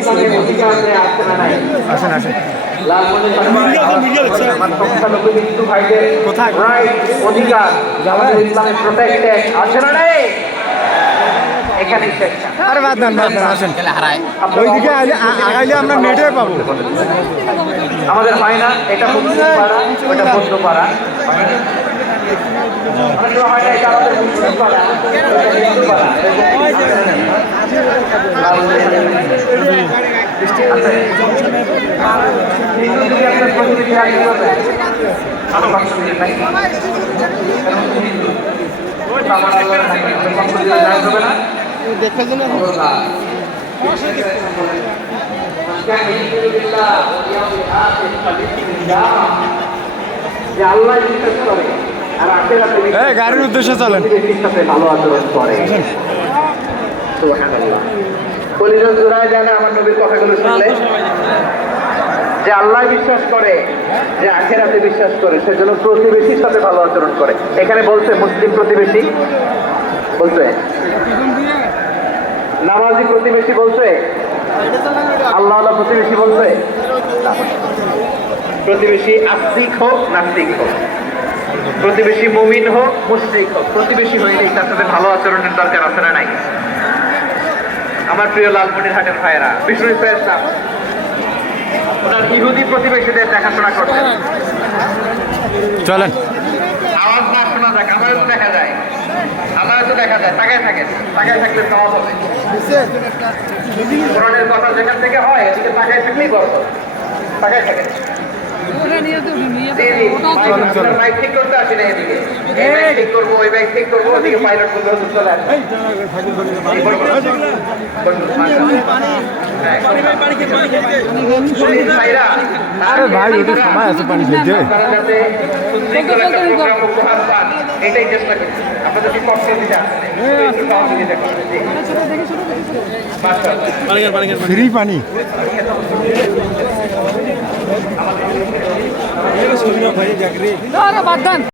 ইসলামের অধিকার আছে না নাই? আসেন আসেন অধিকার ইসলামের প্রোটেক্টেড আছে না নাই? এখানে আরে বাদ দেন আসেন ওইদিকে আগাইলে আমরা নেটে পাবো আমাদের হয় না এটা মুসলিম পাড়া ওটা বৌদ্ধ পাড়া হয় না এটা আমাদের মুসলিম পাড়া হিন্দু পাড়া দেখে গাড়ির উদ্দেশ্যে চলেন ভালো আচরণ করে আমার নবীর কথাগুলো শুনলে যে আল্লাহ বিশ্বাস করে যে আখেরাতে বিশ্বাস করে সেজন্য প্রতিবেশীর সাথে ভালো আচরণ করে। এখানে বলছে মুসলিম প্রতিবেশী বলছে, নামাজি প্রতিবেশী বলছে, আল্লাহ প্রতিবেশী বলছে। প্রতিবেশী আস্তিক হোক নাস্তিক হোক, প্রতিবেশী মুমিন হোক মুশরিক হোক, প্রতিবেশী হইলেই তার সাথে ভালো আচরণের দরকার আছে না নাই? আমার প্রিয় লালমনিরহাটের ভাইয়েরা, বিষ্ণু ইসলাম ওনার ইহুদি প্রতিবেশীদের দেখাশোনা করতেন। চলেন আওয়াজ না শোনা যাক, আমারও তো দেখা যায়, আমারও তো দেখা যায়। তাকায় থাকেন, তাকায় থাকলে সওয়াব হবে। কোরআনের কথা যেখান থেকে হয় এদিকে তাকায় থাকলেই বড় হবে। তাকায় থাকেন। বাইক ঠিক করতে আসি না এদিকে, এই বাইক ঠিক করবো ওই বাইক ঠিক করবো, ওদিকে পাইলট বন্ধু চলে আসে। আরে ভাই ওটা সময় আছে পানি খেতে এটাই চেষ্টা করি আপনাদেরকে কষ্ট দিতে ফ্রি পানি বাদ দেন।